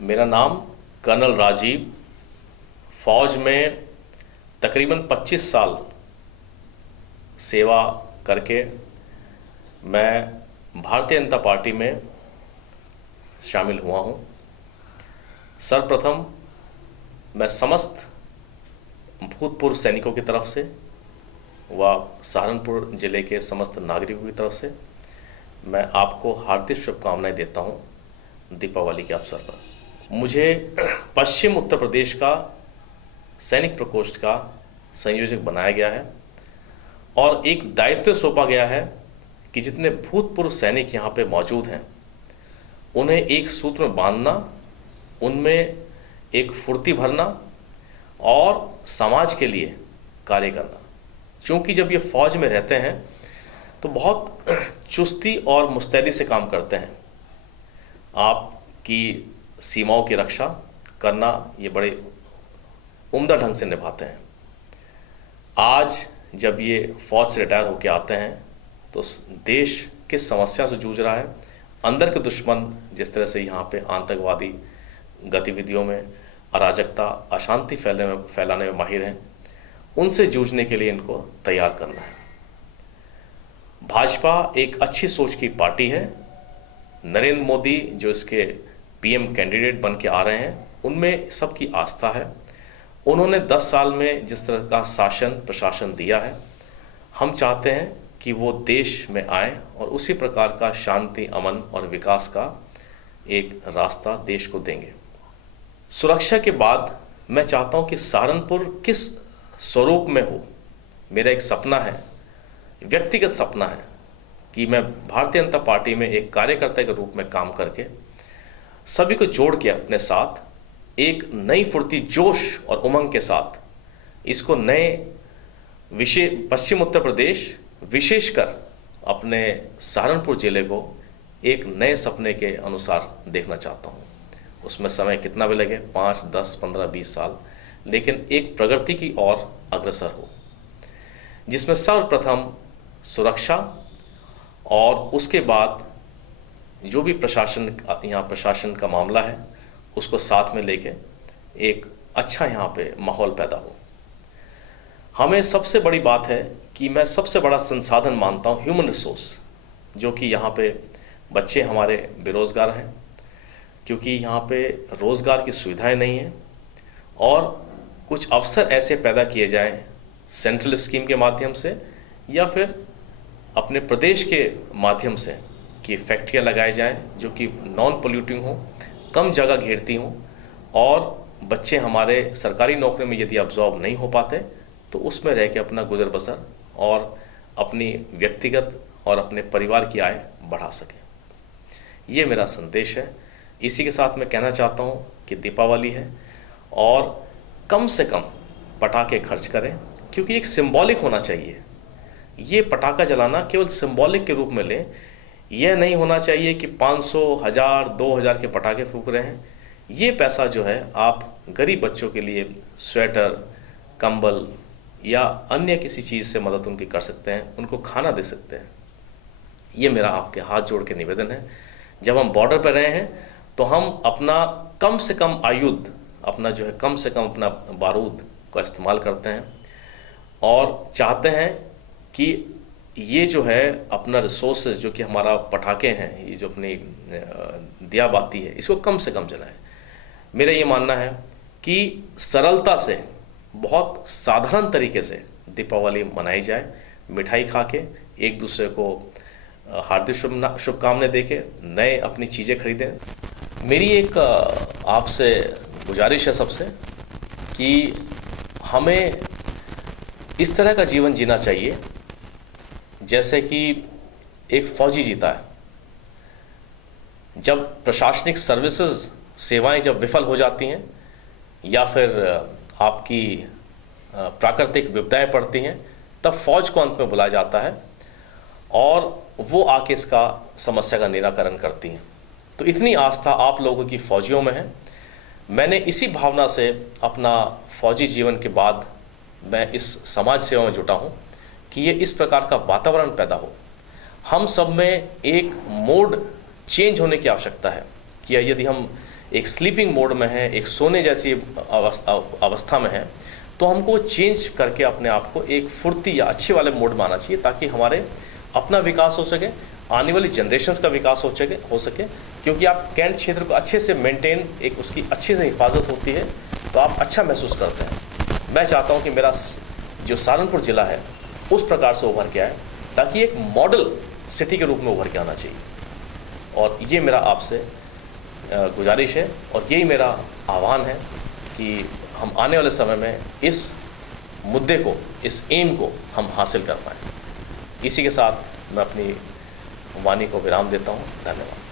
मेरा नाम कर्नल राजीव। फौज में तकरीबन 25 साल सेवा करके मैं भारतीय जनता पार्टी में शामिल हुआ हूँ। सर्वप्रथम मैं समस्त भूतपूर्व सैनिकों की तरफ से व सहारनपुर जिले के समस्त नागरिकों की तरफ से मैं आपको हार्दिक शुभकामनाएं देता हूँ दीपावली के अवसर पर। मुझे पश्चिम उत्तर प्रदेश का सैनिक प्रकोष्ठ का संयोजक बनाया गया है और एक दायित्व सौंपा गया है कि जितने भूतपूर्व सैनिक यहाँ पे मौजूद हैं उन्हें एक सूत्र में बांधना, उनमें एक फुर्ती भरना और समाज के लिए कार्य करना। क्योंकि जब ये फौज में रहते हैं तो बहुत चुस्ती और मुस्तैदी से काम करते हैं। आपकी सीमाओं की रक्षा करना ये बड़े उम्दा ढंग से निभाते हैं। आज जब ये फौज से रिटायर होकर आते हैं तो देश किस समस्या से जूझ रहा है, अंदर के दुश्मन जिस तरह से यहाँ पे आतंकवादी गतिविधियों में, अराजकता, अशांति फैलाने में माहिर हैं, उनसे जूझने के लिए इनको तैयार करना है। भाजपा एक अच्छी सोच की पार्टी है। नरेंद्र मोदी जो इसके पीएम कैंडिडेट बन के आ रहे हैं उनमें सबकी आस्था है। उन्होंने 10 साल में जिस तरह का शासन प्रशासन दिया है, हम चाहते हैं कि वो देश में आए और उसी प्रकार का शांति, अमन और विकास का एक रास्ता देश को देंगे। सुरक्षा के बाद मैं चाहता हूं कि सहारनपुर किस स्वरूप में हो। मेरा एक सपना है, व्यक्तिगत सपना है कि मैं भारतीय जनता पार्टी में एक कार्यकर्ता के रूप में काम करके सभी को जोड़ के अपने साथ एक नई फुर्ती, जोश और उमंग के साथ इसको नए पश्चिम उत्तर प्रदेश, विशेषकर अपने सहारनपुर जिले को एक नए सपने के अनुसार देखना चाहता हूँ। उसमें समय कितना भी लगे, 5, 10, 15, 20 साल, लेकिन एक प्रगति की ओर अग्रसर हो, जिसमें सर्वप्रथम सुरक्षा और उसके बाद जो भी प्रशासन का मामला है उसको साथ में लेके एक अच्छा यहाँ पे माहौल पैदा हो। हमें सबसे बड़ी बात है कि मैं सबसे बड़ा संसाधन मानता हूँ ह्यूमन रिसोर्स, जो कि यहाँ पे बच्चे हमारे बेरोज़गार हैं क्योंकि यहाँ पे रोज़गार की सुविधाएं नहीं हैं, और कुछ अवसर ऐसे पैदा किए जाएं सेंट्रल स्कीम के माध्यम से या फिर अपने प्रदेश के माध्यम से कि फैक्ट्रियाँ लगाए जाएं जो कि नॉन पोल्यूटिंग हो, कम जगह घेरती हों, और बच्चे हमारे सरकारी नौकरी में यदि अब्जॉर्ब नहीं हो पाते तो उसमें रह के अपना गुजर बसर और अपनी व्यक्तिगत और अपने परिवार की आय बढ़ा सकें। ये मेरा संदेश है। इसी के साथ मैं कहना चाहता हूँ कि दीपावली है और कम से कम पटाखे खर्च करें, क्योंकि एक सिंबॉलिक होना चाहिए। ये पटाखा जलाना केवल सिंबॉलिक के रूप में लें, यह नहीं होना चाहिए कि 500, 1000, 2000 के पटाखे फूंक रहे हैं। ये पैसा जो है आप गरीब बच्चों के लिए स्वेटर, कंबल या अन्य किसी चीज़ से मदद उनकी कर सकते हैं, उनको खाना दे सकते हैं। ये मेरा आपके हाथ जोड़ के निवेदन है। जब हम बॉर्डर पर रहे हैं तो हम अपना कम से कम आयुध, अपना जो है कम से कम अपना बारूद का इस्तेमाल करते हैं और चाहते हैं कि ये जो है अपना रिसोर्सेज जो कि हमारा पटाखे हैं, ये जो अपनी दिया बाती है, इसको कम से कम जलाएं। मेरा ये मानना है कि सरलता से, बहुत साधारण तरीके से दीपावली मनाई जाए, मिठाई खा के एक दूसरे को हार्दिक शुभकामनाएं दे के नए अपनी चीज़ें खरीदें। मेरी एक आपसे गुजारिश है सबसे कि हमें इस तरह का जीवन जीना चाहिए जैसे कि एक फौजी जीता है। जब प्रशासनिक सर्विसेज सेवाएं जब विफल हो जाती हैं या फिर आपकी प्राकृतिक विपदाएं पड़ती हैं, तब फौज को अंत में बुलाया जाता है और वो आके इसका समस्या का निराकरण करती हैं। तो इतनी आस्था आप लोगों की फौजियों में है। मैंने इसी भावना से अपना फौजी जीवन के बाद मैं इस समाज सेवा में जुटा हूँ कि ये इस प्रकार का वातावरण पैदा हो। हम सब में एक मोड चेंज होने की आवश्यकता है कि यदि हम एक स्लीपिंग मोड में है, एक सोने जैसी अवस्था में है, तो हमको चेंज करके अपने आप को एक फुर्ती या अच्छे वाले मोड में आना चाहिए, ताकि हमारे अपना विकास हो सके, आने वाली जनरेशन्स का विकास हो सके। क्योंकि आप कैंट क्षेत्र को अच्छे से मेंटेन, एक उसकी अच्छे से हिफाजत होती है, तो आप अच्छा महसूस करते हैं। मैं चाहता हूं कि मेरा जो सहारनपुर ज़िला है उस प्रकार से उभर के आए, ताकि एक मॉडल सिटी के रूप में उभर के आना चाहिए। और ये मेरा आपसे गुजारिश है, और यही मेरा आह्वान है कि हम आने वाले समय में इस मुद्दे को, इस एम को हम हासिल कर पाएँ। इसी के साथ मैं अपनी वाणी को विराम देता हूँ। धन्यवाद।